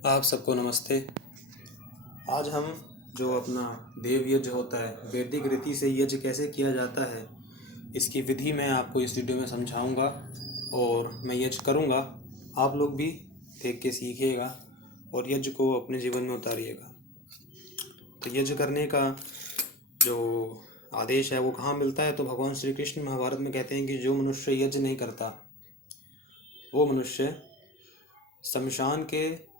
आप सबको नमस्ते। आज हम जो अपना देव यज्ञ होता है, वैदिक रीति से यज्ञ कैसे किया जाता है, इसकी विधि मैं आपको इस वीडियो में समझाऊंगा और मैं यज्ञ करूंगा। आप लोग भी देख के सीखिएगा और यज्ञ को अपने जीवन में उतारिएगा। तो यज्ञ करने का जो आदेश है वो कहाँ मिलता है? तो भगवान श्री कृष्ण महाभारत में कहते हैं कि जो मनुष्य यज्ञ नहीं करता वो मनुष्य शमशान के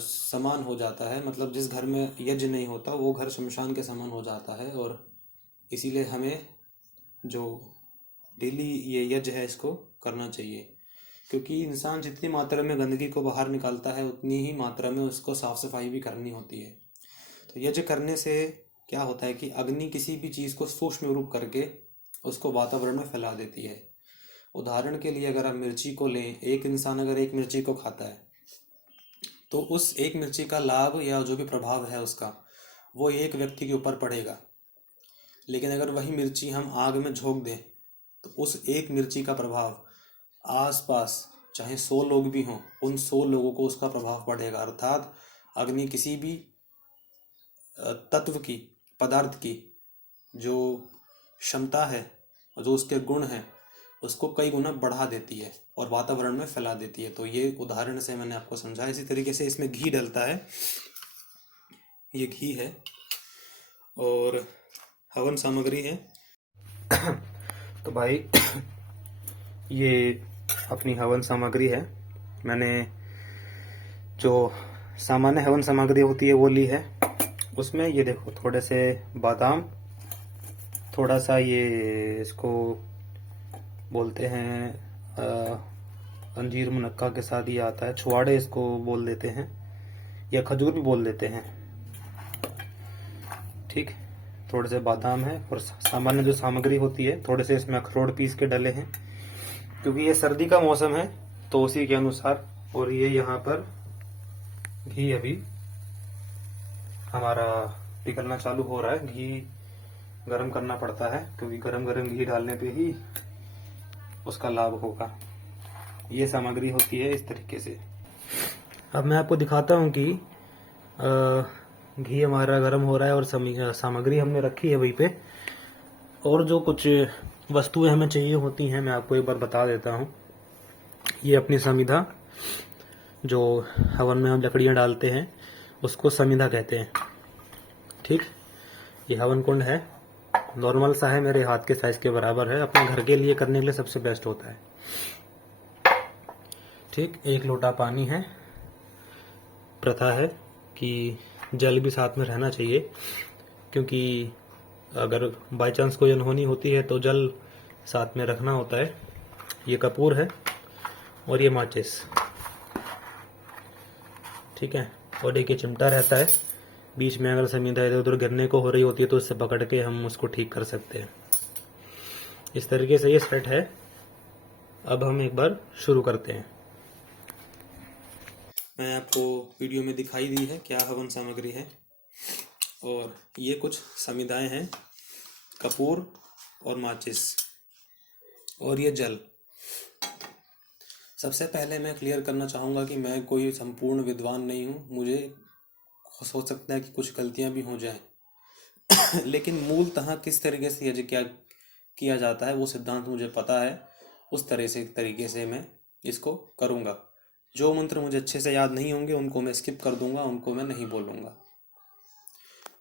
समान हो जाता है। मतलब जिस घर में यज्ञ नहीं होता वो घर शमशान के समान हो जाता है। और इसीलिए हमें जो डेली ये यज्ञ है इसको करना चाहिए, क्योंकि इंसान जितनी मात्रा में गंदगी को बाहर निकालता है उतनी ही मात्रा में उसको साफ सफाई भी करनी होती है। तो यज्ञ करने से क्या होता है कि अग्नि किसी भी चीज़ को सूक्ष्म रूप करके उसको वातावरण में फैला देती है। उदाहरण के लिए अगर आप मिर्ची को लें, एक इंसान अगर एक मिर्ची को खाता है तो उस एक मिर्ची का लाभ या जो भी प्रभाव है उसका वो एक व्यक्ति के ऊपर पड़ेगा। लेकिन अगर वही मिर्ची हम आग में झोंक दें तो उस एक मिर्ची का प्रभाव आसपास चाहे 100 लोग भी हों उन 100 लोगों को उसका प्रभाव पड़ेगा। अर्थात अग्नि किसी भी तत्व की, पदार्थ की जो क्षमता है, जो उसके गुण हैं, उसको कई गुना बढ़ा देती है और वातावरण में फैला देती है। तो ये उदाहरण से मैंने आपको समझा। इसी तरीके से इसमें घी डलता है, ये घी है और हवन सामग्री है। तो भाई ये अपनी हवन सामग्री है। मैंने जो सामान्य हवन सामग्री होती है वो ली है। उसमें ये देखो थोड़े से बादाम, थोड़ा सा ये इसको बोलते हैं अंजीर मुनक्का के साथ ये आता है, छुआड़े इसको बोल देते हैं या खजूर भी बोल देते हैं। ठीक, थोड़े से बादाम है और सामान्य जो सामग्री होती है थोड़े से इसमें अखरोट पीस के डले हैं, क्योंकि ये सर्दी का मौसम है तो उसी के अनुसार। और ये यहाँ पर घी अभी हमारा पिघलना चालू हो रहा है। घी गरम करना पड़ता है क्योंकि गरम गरम घी डालने पे ही उसका लाभ होगा। ये सामग्री होती है इस तरीके से। अब मैं आपको दिखाता हूँ कि घी हमारा गर्म हो रहा है और सामग्री हमने रखी है वहीं पे। और जो कुछ वस्तुएं हमें चाहिए होती हैं मैं आपको एक बार बता देता हूँ। ये अपनी समिधा, जो हवन में हम लकड़ियाँ डालते हैं उसको समिधा कहते हैं। ठीक, ये हवन कुंड है, नॉर्मल सा है, मेरे हाथ के साइज के बराबर है। अपने घर के लिए करने के लिए सबसे बेस्ट होता है। ठीक, 1 लोटा पानी है। प्रथा है कि जल भी साथ में रहना चाहिए, क्योंकि अगर बाई चांस कोई अनहोनी होती है तो जल साथ में रखना होता है। ये कपूर है और ये माचिस। ठीक है, और एक ये चिमटा रहता है, बीच में अगर समिधा इधर उधर गिरने को हो रही होती है तो उससे पकड़ के हम उसको ठीक कर सकते हैं। इस तरीके से ये सेट है। अब हम एक बार शुरू करते हैं। मैं आपको वीडियो में दिखाई दी है क्या हवन सामग्री है, और ये कुछ समिधाएं हैं, कपूर और माचिस और ये जल। सबसे पहले मैं क्लियर करना चाहूँगा कि मैं कोई संपूर्ण विद्वान नहीं हूँ, मुझे हो सकता है कि कुछ गलतियाँ भी हो जाएं लेकिन मूलतः किस तरीके से यज्ञ क्या किया जाता है वो सिद्धांत मुझे पता है। उस तरीके से मैं इसको करूँगा। जो मंत्र मुझे अच्छे से याद नहीं होंगे उनको मैं स्किप कर दूंगा, उनको मैं नहीं बोलूँगा।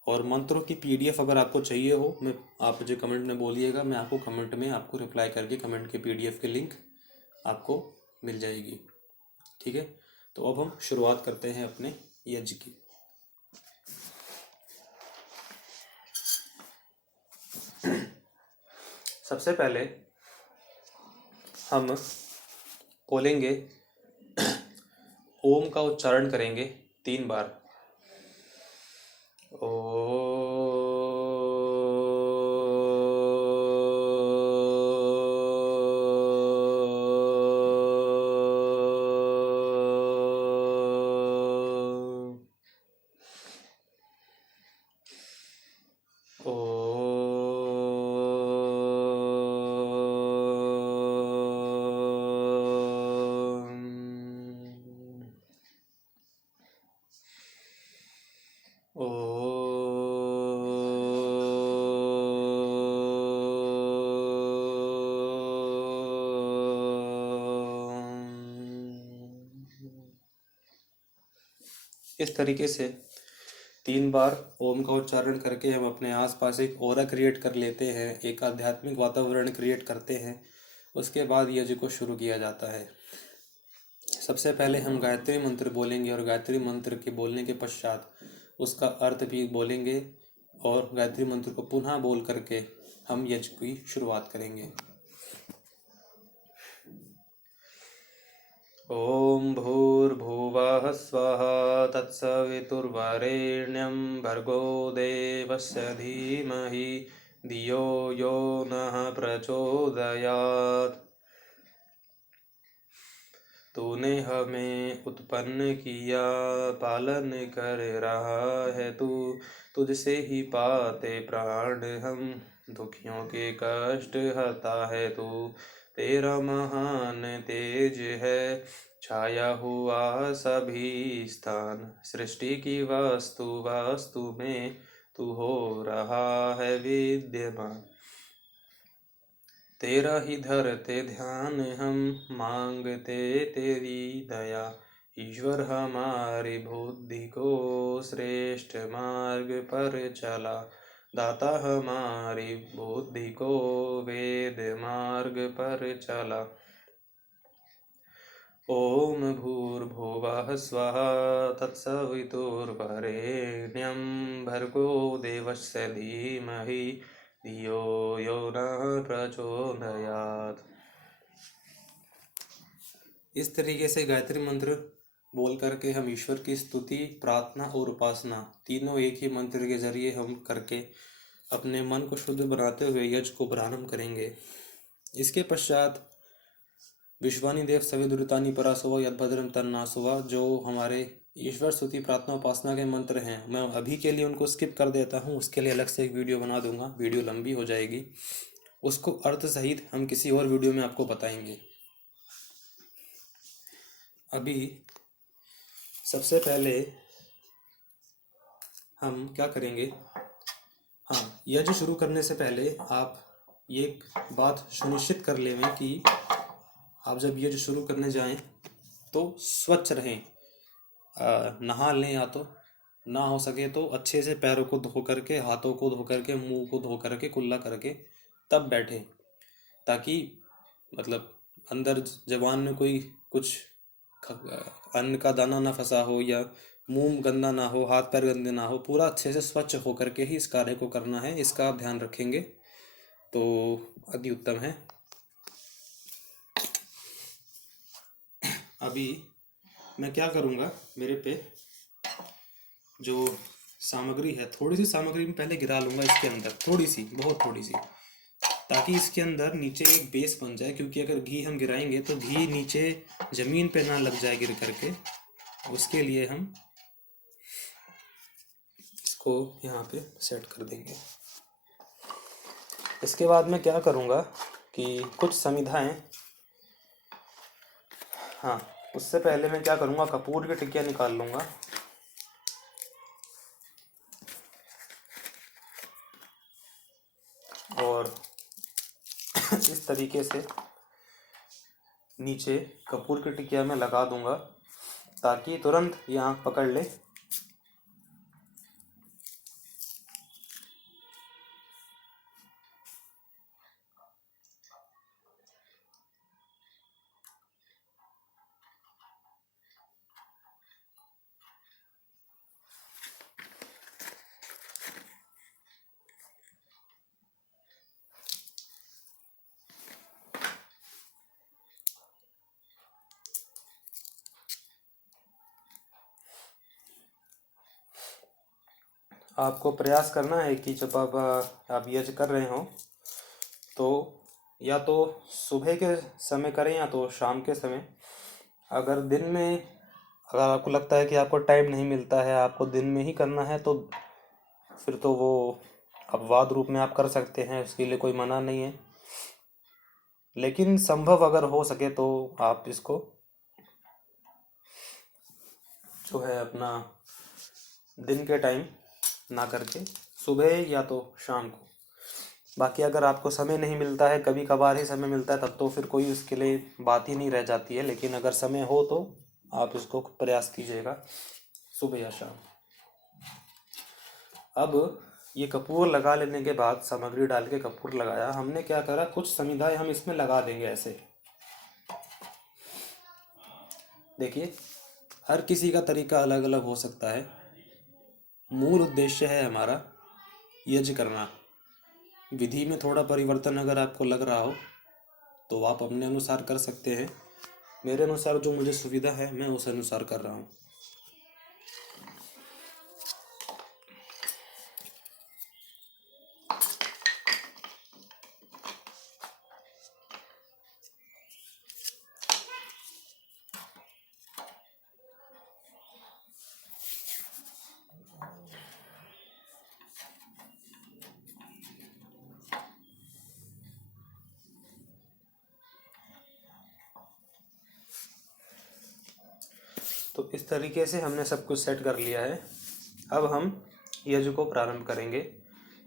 और मंत्रों की पीडीएफ अगर आपको चाहिए हो, मैं आप मुझे कमेंट में बोलिएगा, मैं आपको कमेंट में आपको रिप्लाई करके कमेंट के पीडीएफ के लिंक आपको मिल जाएगी। ठीक है, तो अब हम शुरुआत करते हैं अपने यज्ञ की। सबसे पहले हम बोलेंगे, ओम का उच्चारण करेंगे 3 बार। ओ ओ इस तरीके से 3 बार ओम का उच्चारण करके हम अपने आसपास एक ऑरा क्रिएट कर लेते हैं, एक आध्यात्मिक वातावरण क्रिएट करते हैं। उसके बाद यज्ञ को शुरू किया जाता है। सबसे पहले हम गायत्री मंत्र बोलेंगे और गायत्री मंत्र के बोलने के पश्चात उसका अर्थ भी बोलेंगे और गायत्री मंत्र को पुनः बोल करके हम यज्ञ की शुरुआत करेंगे। ओम भूर्भुवः स्वः तत्सवितुर्वरेण्यं भर्गो देवस्य धीमहि धियो यो नः प्रचोदयात्। तूने हमें उत्पन्न किया, पालन कर रहा है तू, तुझसे ही पाते प्राण हम, दुखियों के कष्ट हरता है तू। तेरा महान तेज है छाया हुआ सभी स्थान, सृष्टि की वास्तु वास्तु में तू हो रहा है विद्यमान। तेरा ही धरते ध्यान हम, मांगते तेरी दया, ईश्वर हमारी बुद्धि को श्रेष्ठ मार्ग पर चला, दाता हमारी बुद्धि को वेद मार्ग पर चला। ओम भूर्भुवः स्वः तत्सवितुर्वरेण्यं भर्गो देवस्य धीमहि धियो यो नः प्रचोदयात्। इस तरीके से गायत्री मंत्र बोल करके हम ईश्वर की स्तुति, प्रार्थना और उपासना तीनों एक ही मंत्र के जरिए हम करके अपने मन को शुद्ध बनाते हुए यज्ञ को प्रारंभ करेंगे। इसके पश्चात विश्वानि देव सविदुरितानि परासुवा यद्भद्रम तन्नासुवा, जो हमारे ईश्वर स्तुति प्रार्थना उपासना के मंत्र हैं, मैं अभी के लिए उनको स्किप कर देता हूँ। उसके लिए अलग से एक वीडियो बना दूंगा, वीडियो लंबी हो जाएगी। उसको अर्थ सहित हम किसी और वीडियो में आपको बताएंगे। अभी सबसे पहले हम क्या करेंगे, हाँ, यज्ञ शुरू करने से पहले आप ये एक बात सुनिश्चित कर लें कि आप जब यज्ञ शुरू करने जाएं तो स्वच्छ रहें, नहा लें, या तो ना हो सके तो अच्छे से पैरों को धो करके, हाथों को धो करके, मुंह को धो करके, कुल्ला करके तब बैठें, ताकि मतलब अंदर जबान में कोई कुछ अन्न का दाना ना फंसा हो या मुंह गंदा ना हो, हाथ पैर गंदे ना हो। पूरा अच्छे से स्वच्छ हो करके ही इस कार्य को करना है। इसका आप ध्यान रखेंगे तो अति उत्तम है। अभी मैं क्या करूँगा, मेरे पे जो सामग्री है, थोड़ी सी सामग्री मैं पहले गिरा लूँगा इसके अंदर, थोड़ी सी, बहुत थोड़ी सी, ताकि इसके अंदर नीचे एक बेस बन जाए। क्योंकि अगर घी हम गिराएंगे तो घी नीचे ज़मीन पे ना लग जाए गिर करके, उसके लिए हम इसको यहाँ पे सेट कर देंगे। इसके बाद मैं क्या करूँगा कि कुछ समिधाएं, हाँ, उससे पहले मैं क्या करूँगा, कपूर की टिकिया निकाल लूँगा और इस तरीके से नीचे कपूर की टिकिया में लगा दूंगा ताकि तुरंत ये आँख पकड़ ले। आपको प्रयास करना है कि जब आप यज्ञ कर रहे हो तो या तो सुबह के समय करें या तो शाम के समय। अगर दिन में, अगर आपको लगता है कि आपको टाइम नहीं मिलता है, आपको दिन में ही करना है, तो फिर तो वो अपवाद रूप में आप कर सकते हैं, उसके लिए कोई मना नहीं है। लेकिन संभव अगर हो सके तो आप इसको जो है अपना दिन के टाइम ना करके सुबह या तो शाम को। बाकी अगर आपको समय नहीं मिलता है, कभी कभार ही समय मिलता है, तब तो फिर कोई उसके लिए बात ही नहीं रह जाती है। लेकिन अगर समय हो तो आप इसको प्रयास कीजिएगा सुबह या शाम। अब ये कपूर लगा लेने के बाद, सामग्री डाल के कपूर लगाया, हमने क्या करा, कुछ समिधाएं हम इसमें लगा देंगे ऐसे। देखिए, हर किसी का तरीका अलग अलग हो सकता है। मूल उद्देश्य है हमारा यज्ञ करना। विधि में थोड़ा परिवर्तन अगर आपको लग रहा हो तो आप अपने अनुसार कर सकते हैं। मेरे अनुसार जो मुझे सुविधा है मैं उस अनुसार कर रहा हूँ। तो इस तरीके से हमने सब कुछ सेट कर लिया है। अब हम यज्ञ को प्रारंभ करेंगे।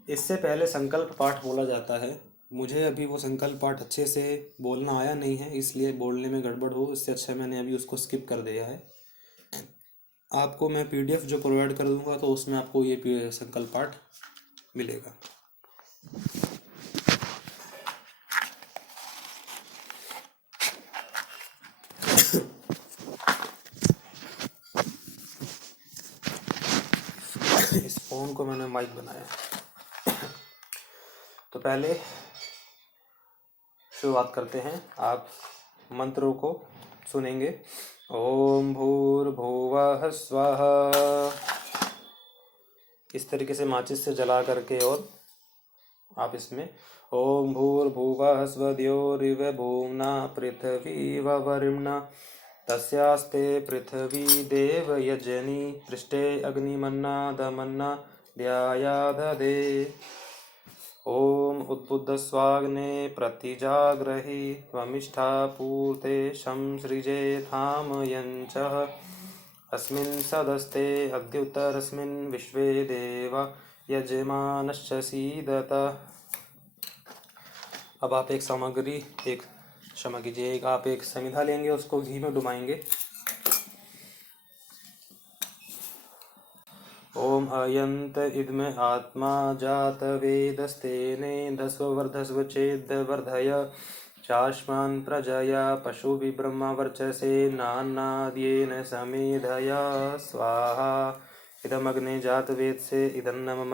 इससे पहले संकल्प पाठ बोला जाता है। मुझे अभी वो संकल्प पाठ अच्छे से बोलना आया नहीं है, इसलिए बोलने में गड़बड़ हो, इससे अच्छा मैंने अभी उसको स्किप कर दिया है। आपको मैं PDF जो प्रोवाइड कर दूंगा तो उसमें आपको ये संकल्प पाठ मिलेगा। इस फोन को मैंने माइक बनाया। तो पहले शुरुआत करते हैं। आप मंत्रों को सुनेंगे। ओम भूर्भुवः स्वः। इस तरीके से माचिस से जला करके, और आप इसमें ओम भूर्भुवः स्वद्योरिव भूम्ना पृथ्वी वरिम्ना तस्यास्ते पृथ्वी देव यजनी पृष्ठे अग्निमन्ना दमन्ना ध्यायादधे। ओम उद्बुद्धस्वाग्ने प्रतिजाग्रहि त्वमिष्ठा पूर्ते संसृजे थामयञ्चः अस्मिन् सदस्ते अद्युतरस्मिन् विश्वे देव यजमानश्च सीदत। अब आप एक सामग्री, एक क्षमा कीजिए, आप एक समिधा लेंगे, उसको घी में डुबाएंगे। ओम अयंत इद्म आत्मा जात वेदस्तेने दस्वर्धस्व चेद वर्धय चाश्मान प्रजया पशु विब्रह्म वर्चसे नान्नाद्येन समेधया स्वाहा। इदमग्ने जात वेद से इदन्न मम।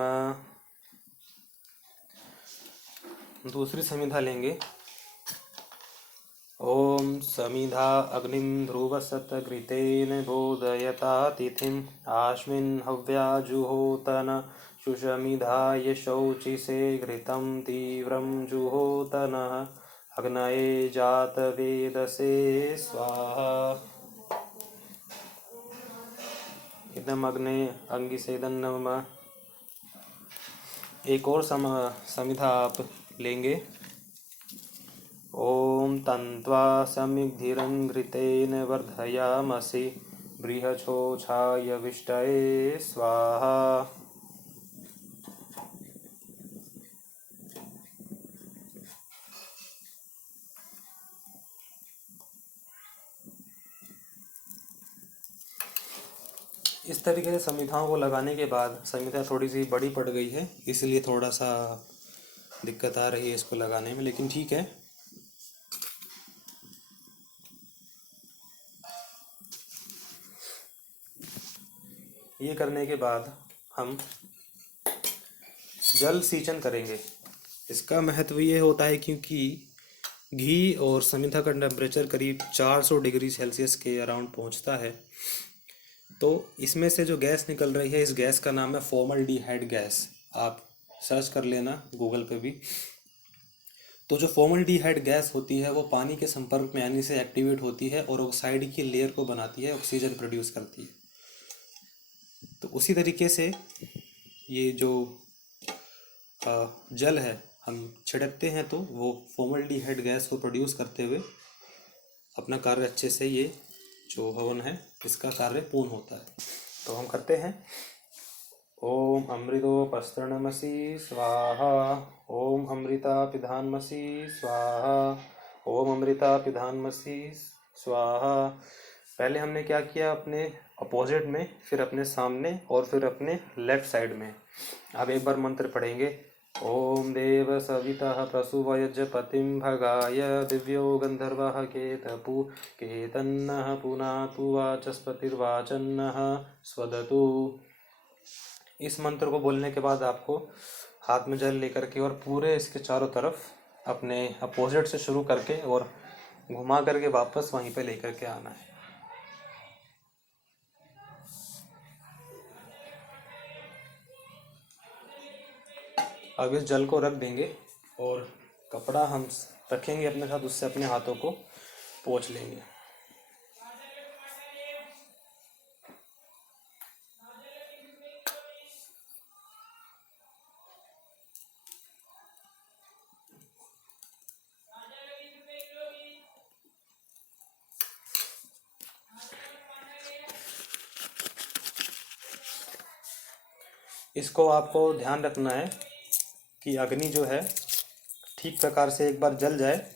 दूसरी समिधा लेंगे। ओम समिधा अग्निं ध्रुवसतघृतेन बोधयता तिथिम् आश्विन् हव्या जुहोतन सुषमिधाय शौचिसे घृतं तीव्रं जुहोतनः अग्नये जातवेदसे स्वाहा। इदमग्ने अंगिसेदन्नम। एक और समिधा आप लेंगे। ओम तन्त्वा समिग्धिरं घृतेन वर्धयामसि बृहच्छोछाय विष्टये स्वाहा। इस तरीके से समिधाओं को लगाने के बाद, समिधा थोड़ी सी बड़ी पड़ गई है इसलिए थोड़ा सा दिक्कत आ रही है इसको लगाने में, लेकिन ठीक है। ये करने के बाद हम जल सिंचन करेंगे। इसका महत्व ये होता है क्योंकि घी और समिधा का टेम्परेचर करीब 400 डिग्री सेल्सियस के अराउंड पहुंचता है। तो इसमें से जो गैस निकल रही है, इस गैस का नाम है फॉर्मल्डिहाइड गैस। आप सर्च कर लेना गूगल पे भी। तो जो फॉर्मल्डिहाइड गैस होती है वो पानी के संपर्क में आने से एक्टिवेट होती है और ऑक्साइड की लेयर को बनाती है, ऑक्सीजन प्रोड्यूस करती है। तो उसी तरीके से ये जो जल है हम छिड़कते हैं तो वो फॉर्मल्डिहाइड गैस को प्रोड्यूस करते हुए अपना कार्य अच्छे से, ये जो हवन है इसका कार्य पूर्ण होता है। तो हम करते हैं। ओम अमृतोपस्तरणमसि स्वाहा। ओम अमृता पिधानमसि स्वाहा। ओम अमृता पिधानमसि स्वाहा। पहले हमने क्या किया, अपने अपोजिट में, फिर अपने सामने और फिर अपने लेफ्ट साइड में। अब एक बार मंत्र पढ़ेंगे। ओम देव सवितः प्रसुवयजपतिं भगाय दिव्यो गंधर्वः केतपु केतन्नः पुनातु वाचस्पतिर्वाचन्नः स्वदतु। इस मंत्र को बोलने के बाद आपको हाथ में जल लेकर के और पूरे इसके चारों तरफ अपने अपोजिट से शुरू करके और घुमा करके वापस वहीं पे लेकर के आना है। अब इस जल को रख देंगे और कपड़ा हम रखेंगे अपने साथ, उससे अपने हाथों को पोंछ लेंगे। इसको आपको ध्यान रखना है कि अग्नि जो है ठीक प्रकार से एक बार जल जाए,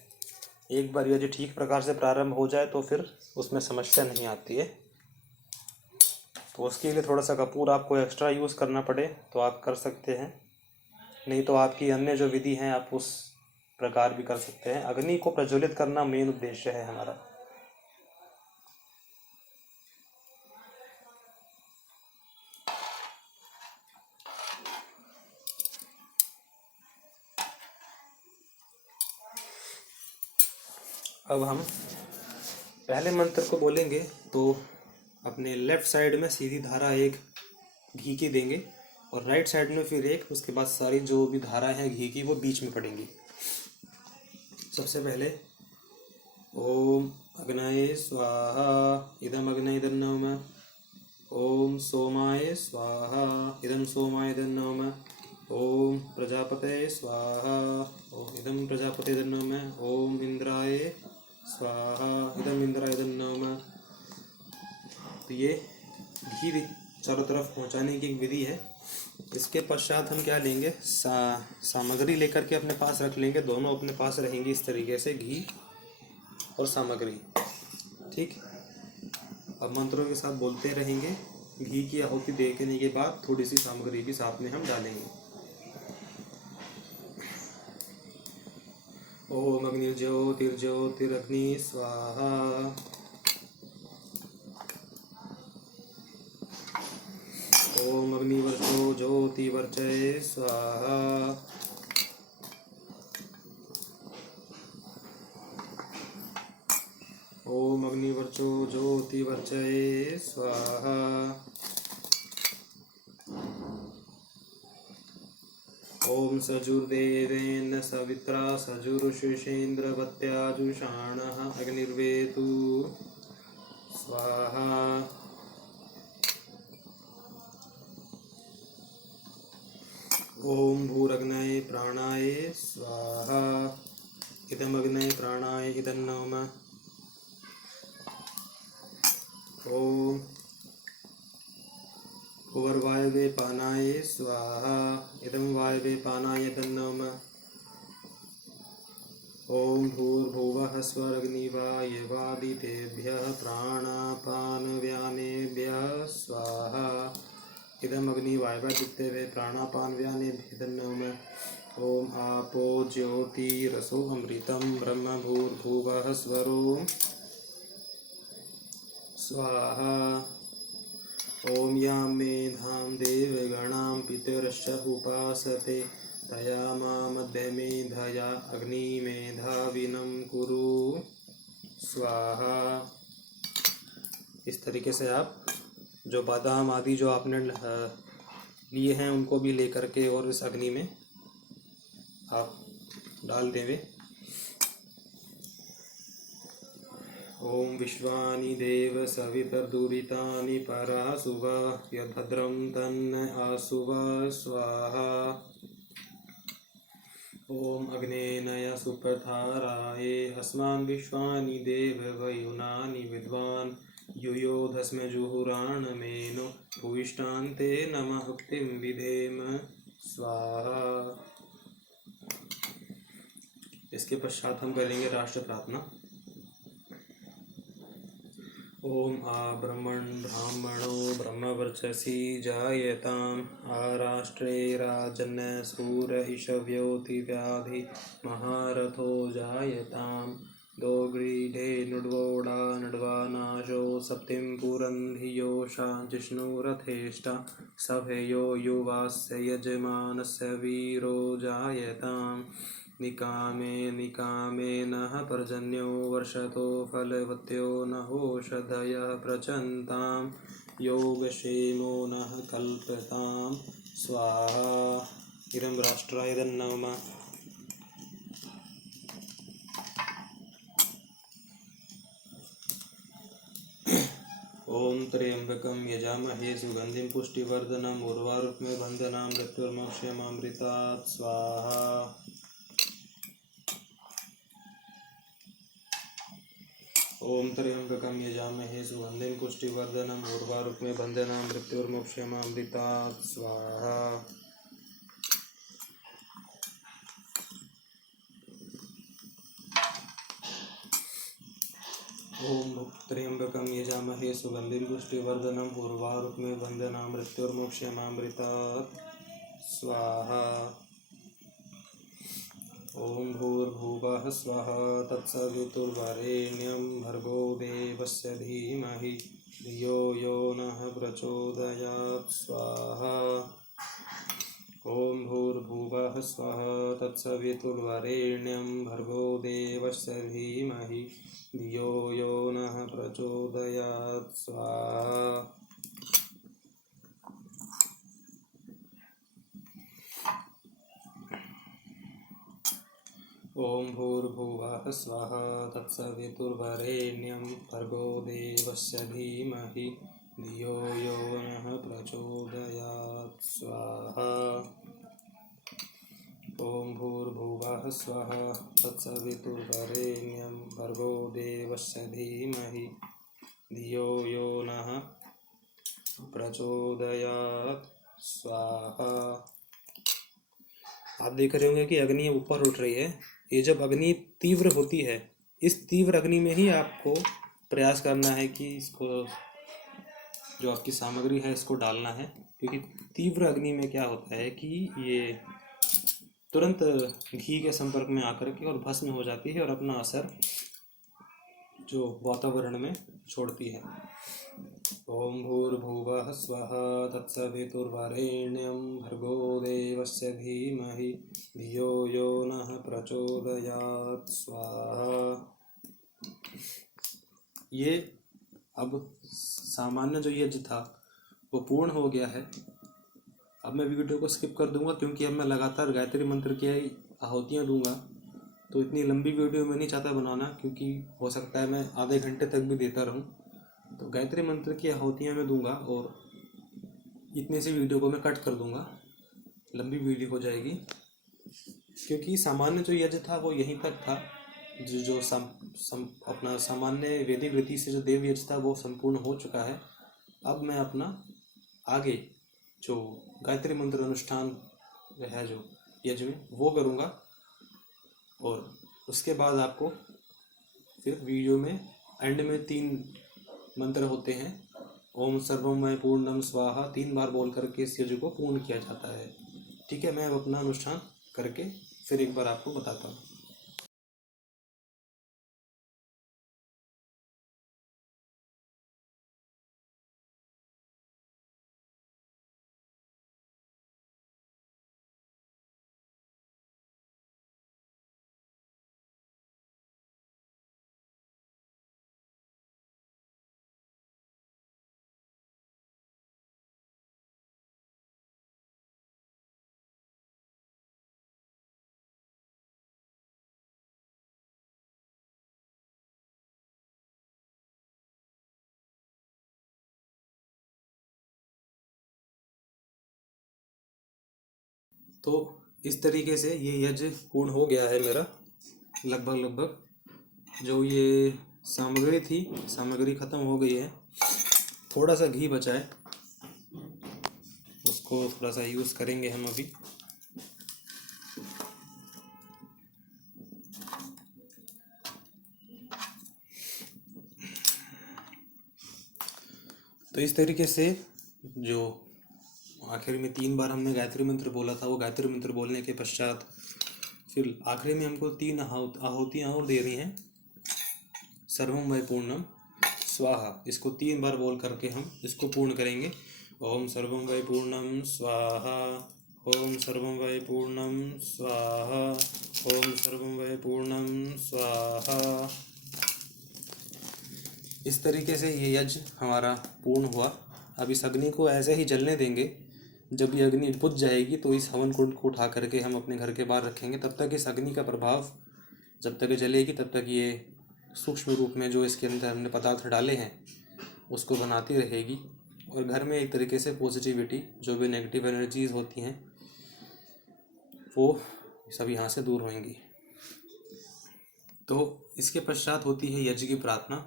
एक बार यदि ठीक प्रकार से प्रारंभ हो जाए तो फिर उसमें समस्या नहीं आती है। तो उसके लिए थोड़ा सा कपूर आपको एक्स्ट्रा यूज़ करना पड़े तो आप कर सकते हैं, नहीं तो आपकी अन्य जो विधि हैं आप उस प्रकार भी कर सकते हैं। अग्नि को प्रज्वलित करना मेन उद्देश्य है हमारा। अब हम पहले मंत्र को बोलेंगे तो अपने लेफ्ट साइड में सीधी धारा एक घी की देंगे और राइट साइड में फिर एक, उसके बाद सारी जो भी धारा है घी की वो बीच में पड़ेंगी। सबसे पहले ओम अग्नये स्वाहा इदम अग्नये नम। ओम सोमाय स्वाहा इदम सोमाय नम। ओम प्रजापते स्वाहा इदम प्रजापते नम। ओम इंद्राय स्वाहा इदम इंद्राय नम। तो ये घी चारों तरफ पहुंचाने की एक विधि है। इसके पश्चात हम क्या लेंगे, सामग्री लेकर के अपने पास रख लेंगे। दोनों अपने पास रहेंगी इस तरीके से, घी और सामग्री। ठीक, अब मंत्रों के साथ बोलते रहेंगे। घी की आहुति देखने के बाद थोड़ी सी सामग्री भी साथ में हम डालेंगे। ओम अग्निर्ज्योतिर्ज्योतिरग्नि स्वाहा। ओम अग्निवर्चो ज्योतिवर्चय स्वाहा। ओम अग्निवर्चो ज्योतिवर्चय स्वाहा। ओम सजुर्देवेन सवित्रा सजुरुषेन्द्रवत्याजुषाणः अग्निर्वेतु स्वाहा। ओम भूरग्नये प्राणाय स्वाहा इदमग्नये प्राणाय इदं नमः। ओम भुवर्वायवे पानाय स्वाहा इदं वायवे पानाय इदं नमः। ओम भूर्भुवः स्वरग्निवायवादितेभ्यः प्राणापानव्यानेभ्यः स्वाहा इदम् अग्निवायवादितेभ्यः प्राणापानव्यानेभ्यः नमः। ओम आपो ज्योतिरसो अमृतं ब्रह्म भूर्भुवः स्वरो स्वाहा। ओम यां मेधां देवगणां पितरश्च उपासते तया मध्यमेधया अग्निमेधाविनं कुरु स्वाहा। इस तरीके से आप जो बादाम आदि जो आपने लिए हैं उनको भी लेकर के और इस अग्नि में आप डाल देंगे। ओम विश्वानि देव सवितर्दुरितानि परा सुवा यद्भद्रं तन्न आसुवा स्वाहा। ओम अग्नेनय सुप्रधाराये अस्मान् विश्वानि देव वयुनानि विद्वान् युयोधस्म जुहुराणमेनो भूयिष्ठान्ते नमः भक्तिं विधेम स्वाहा। इसके पश्चात हम करेंगे राष्ट्र प्रार्थना। ओम आ ब्राह्मणो ब्रह्मवर्चसी जायताम् आराष्ट्रे राजन् सूर इषव्योति व्याधि महारथो जायताम् दोग्रीढे नुड्वोडा नड्वा नाशो सप्तिं पुरन्धियो शाञ्जिष्णुरथेष्टा सभयो युवास्य यजमानस्य वीरो जायताम् निकामे नः पर्जन्यो वर्षतो फलवत्यो नहोषधयः प्रचन्तां योगक्षेमो नः कल्पतां स्वाहा। इरं राष्ट्राय नमः। ओम त्र्यंबकं यजामहे सुगंधिं पुष्टिवर्धनम् उर्वारुकमेव बन्धनां मृत्युर्मोक्षयमामृतात् स्वाहा। ओम त्र्यंबकं यजामहे सुगंधिं पुष्टिवर्धनम् उर्वारुकमेव बन्धनां मृत्युर्मोक्षयमामृतात् स्वाहा। ओम त्र्यंबकं यजामहे सुगंधिं पुष्टिवर्धनम् उर्वारुकमेव बन्धनां मृत्युर्मोक्षयमामृतात् स्वाहा। ओम भूर्भुवः स्वः तत्सवितुर्वरेण्यं भर्गो देवस्य धीमहि धियो यो नः प्रचोदयात् स्वाहा। ओम भूर्भुवः स्वः तत्सवितुर्वरेण्यं भर्गो देवस्य धीमहि धियो यो नः प्रचोदयात् स्वाहा। ओम भूर्भुवः स्वः तत्सवितुर्वरेण्यं भर्गो देवस्य धीमहि धियो यो नः प्रचोदयात् स्वाहा। ओम भूर्भुवः स्वः तत्सवितुर्वरेण्यं भर्गो देवस्य धीमहि धियो यो नः प्रचोदयात् स्वाहा। आप देख रहे होंगे कि अग्नि ऊपर उठ रही है। ये जब अग्नि तीव्र होती है, इस तीव्र अग्नि में ही आपको प्रयास करना है कि इसको जो आपकी सामग्री है इसको डालना है, क्योंकि तीव्र अग्नि में क्या होता है कि ये तुरंत घी के संपर्क में आकर के और भस्म हो जाती है और अपना असर जो वातावरण में छोड़ती है। ओम भूर्भुवः स्वः तत्सवितुर्वरेण्यं भर्गो देवस्य धीमहि धियो यो नः प्रचोदयात् स्वाहा। ये अब सामान्य जो यज्ञ था वो पूर्ण हो गया है। अब मैं वीडियो को स्किप कर दूंगा, क्योंकि अब मैं लगातार गायत्री मंत्र की आहुतियाँ दूंगा, तो इतनी लंबी वीडियो मैं नहीं चाहता बनाना, क्योंकि हो सकता है मैं आधे घंटे तक भी देता रहूं। तो गायत्री मंत्र की आहुतियाँ मैं दूंगा और इतने से वीडियो को मैं कट कर दूंगा, लंबी वीडियो हो जाएगी। क्योंकि सामान्य जो यज्ञ था वो यहीं तक था। जो अपना सामान्य वैदिक रीति से जो देव यज्ञ था वो संपूर्ण हो चुका है। अब मैं अपना आगे जो गायत्री मंत्र अनुष्ठान है जो यज्ञ में वो करूँगा, और उसके बाद आपको फिर वीडियो में एंड में 3 मंत्र होते हैं। ओम सर्वमय पूर्णम स्वाहा 3 बार बोल करके इस यज्ञ को पूर्ण किया जाता है। ठीक है, मैं अब अपना अनुष्ठान करके फिर एक बार आपको बताता हूँ। तो इस तरीके से ये यज्ञ पूर्ण हो गया है मेरा। लगभग जो ये सामग्री थी, सामग्री ख़त्म हो गई है। थोड़ा सा घी बचा है, उसको थोड़ा सा यूज़ करेंगे हम अभी। तो इस तरीके से जो आखिर में 3 बार हमने गायत्री मंत्र बोला था, वो गायत्री मंत्र बोलने के पश्चात फिर आखिरी में हमको 3 आहुतियाँ और देनी हैं। सर्वम वै पूर्णम स्वाहा, इसको 3 बार बोल करके हम इसको पूर्ण करेंगे। ओम सर्वम वै पूर्णम स्वाहा, ओम सर्वम वै पूर्णम स्वाहा, ओम सर्वम वै पूर्णम स्वाहा। इस तरीके से ये यज्ञ हमारा पूर्ण हुआ। अब इस अग्नि को ऐसे ही जलने देंगे। जब ये अग्नि बुझ जाएगी तो इस हवन कुंड को उठा करके हम अपने घर के बाहर रखेंगे। तब तक इस अग्नि का प्रभाव जब तक ये जलेगी तब तक ये सूक्ष्म रूप में जो इसके अंदर हमने पदार्थ डाले हैं उसको बनाती रहेगी। और घर में एक तरीके से पॉजिटिविटी, जो भी नेगेटिव एनर्जीज होती हैं वो सब यहाँ से दूर होंगी। तो इसके पश्चात होती है यज्ञ की प्रार्थना।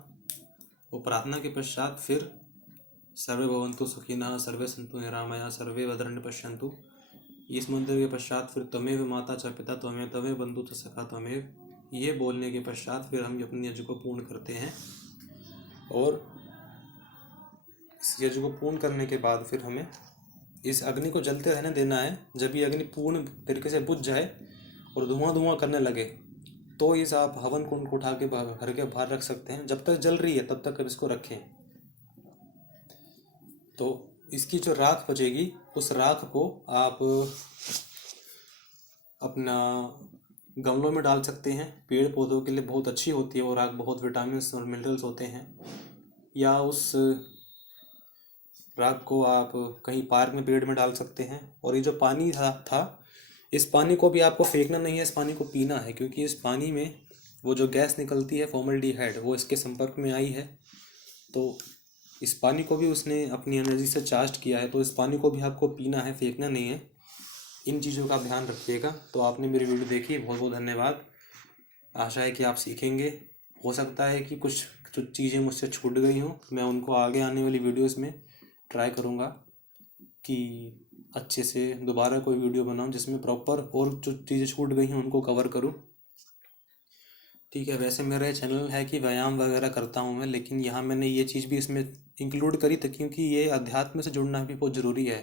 वो प्रार्थना के पश्चात फिर सर्वे भवन्तु सुखिनः, सर्वे सन्तु निरामया, सर्वे भद्राणि पश्यन्तु। इस मंत्र के पश्चात फिर त्वमेव माता च पिता त्वमेव, त्वमेव बंधु च सखा त्वमेव, ये बोलने के पश्चात फिर हम अपने यज्ञ को पूर्ण करते हैं। और इस यज्ञ को पूर्ण करने के बाद फिर हमें इस अग्नि को जलते रहने देना है। जब ये अग्नि पूर्ण तरीके से बुझ जाए और धुआं धुआं करने लगे तो इस आप हवन कुंड को उठा के घर के बाहर रख सकते हैं। जब तक जल रही है तब तक अब इसको रखें। तो इसकी जो राख बचेगी उस राख को आप अपना गमलों में डाल सकते हैं। पेड़ पौधों के लिए बहुत अच्छी होती है वो राख, बहुत विटामिन और मिनरल्स होते हैं। या उस राख को आप कहीं पार्क में पेड़ में डाल सकते हैं। और ये जो पानी था इस पानी को भी आपको फेंकना नहीं है, इस पानी को पीना है। क्योंकि इस पानी में वो जो गैस निकलती है फॉर्मल्डिहाइड, वो इसके संपर्क में आई है। तो इस पानी को भी उसने अपनी एनर्जी से चार्ज किया है। तो इस पानी को भी आपको पीना है, फेंकना नहीं है। इन चीज़ों का ध्यान रखिएगा। तो आपने मेरी वीडियो देखी, बहुत बहुत धन्यवाद। आशा है कि आप सीखेंगे। हो सकता है कि कुछ चीज़ें मुझसे छूट गई हों, मैं उनको आगे आने वाली वीडियोस में ट्राई करूँगा कि अच्छे से दोबारा कोई वीडियो बनाऊँ जिसमें प्रॉपर और जो चीज़ें छूट गई हैं उनको कवर करूँ। ठीक है, वैसे मेरा ये चैनल है कि व्यायाम वगैरह करता हूँ मैं, लेकिन यहाँ मैंने ये चीज़ भी इसमें इंक्लूड करी थी क्योंकि ये अध्यात्म से जुड़ना भी बहुत ज़रूरी है।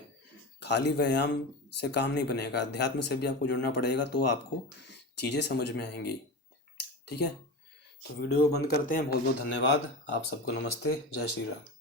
खाली व्यायाम से काम नहीं बनेगा, अध्यात्म से भी आपको जुड़ना पड़ेगा तो आपको चीज़ें समझ में आएंगी। ठीक है, तो वीडियो बंद करते हैं। बहुत बहुत धन्यवाद। आप सबको नमस्ते, जय श्री राम।